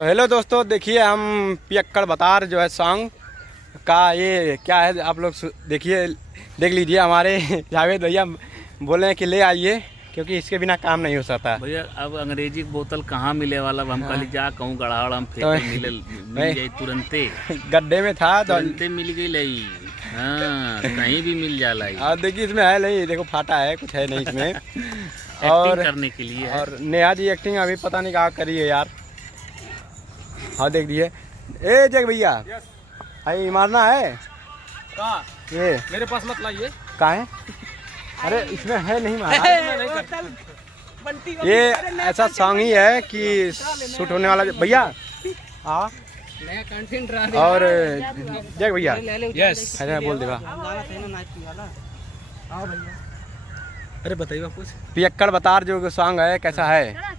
Hello दोस्तों, देखिए हम पियक्कड़ बतार जो है सॉन्ग का ये क्या है, आप लोग देखिए, देख लीजिए। हमारे जावेद भैया बोले हैं कि ले आइए क्योंकि इसके बिना काम नहीं हो सकता भैया। अब अंग्रेजी बोतल कहाँ मिले वाला, हम खाली जा कहूँ गड़ाड़ हम तो मिल जाए तुरंते। गड्ढे में था तो तुरंते मिल गई लई। हाँ, कहीं भी मिल जाला। और देखिए इसमें है नहीं, देखो फाटा है, कुछ है नहीं इसमें। और करने के लिए है। और नेहा जी एक्टिंग अभी पता नहीं कहाँ करी है यार। हाँ देख दिए। ए जग भैया, भाई मारना है कहाँ? ये मेरे पास मत लाइए। कहाँ है? अरे इसमें है नहीं मारा। ये ऐसा सॉन्ग ही है कि शूट होने वाला भैया। हाँ नया कंटेंट रहा। और जय भैया यस। अरे बोल देगा। अरे बताइए कुछ। पियक्कड़ बतार जो सॉन्ग है कैसा है?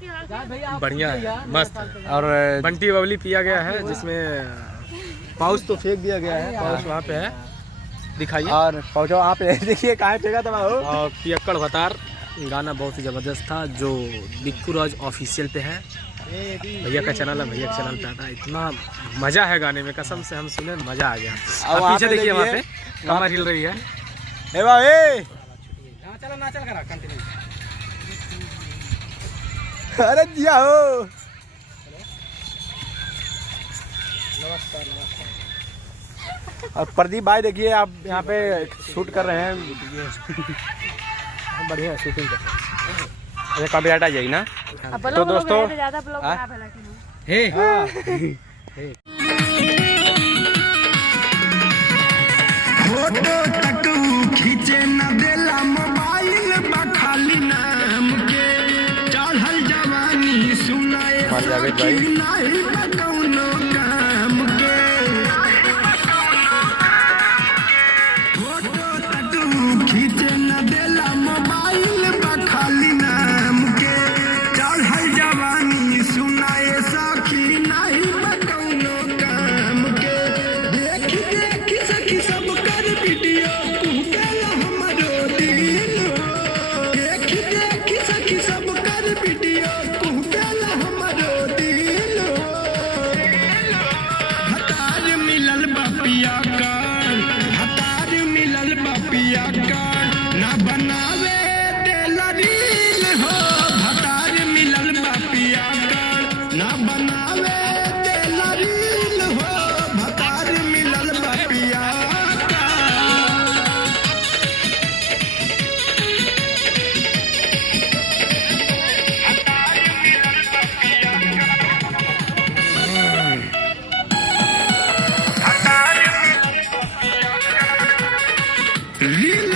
बढ़िया है, मस्त है। और बंटी बबली पिया गया है, जिसमें पाउच तो फेंक दिया गया है। पाउच वहाँ पे है, दिखाइए। और पहुँचो वहाँ पे। देखिए कहाँ फेंका था बाबू। और पियक्कड़ भतार गाना बहुत ही ज़बरदस्त था, जो दिक्कू राज ऑफिशियल पे है। भैया का चैनल है, भैया का चैनल पे आता है। इतना मज़ा है गाने में, कसम से हम सुने मज़ा आ गया। अब आप पीछे पे देखिए, वहाँ देखिए, पे कमर हिल रही है। ए बाबे, अरे जिया हो। नमस्कार नमस्कार। और प्रदीप भाई देखिए, आप यहाँ पे शूट कर रहे हैं। बढ़िया शूटिंग कर। ये कॉपीराइट आ जाएगी ना? तो दोस्तों हे फोटो तक खींचे न देला मोबाइल बखाली नाम के चढ़ल जवानी सुनाए जावेद भाई। नहीं बकौनो काम के फोटो तक खींचे न देला मोबाइल बखाली नाम के चढ़ल जवानी सुनाए सखी नहीं बकौनो काम के देख देख सखी सब कर वीडियो कुहकल हमरो दिल हो। देख देख सखी सब कर वीडियो कुहकल हमरो दिल हो। हतार मिलल बपिया कर, हतार मिलल बपिया कर, ना बनावे देला रील हो। हतार मिलल बपिया कर, ना बनावे देला रील हो। हतार मिलल बपिया कर। रील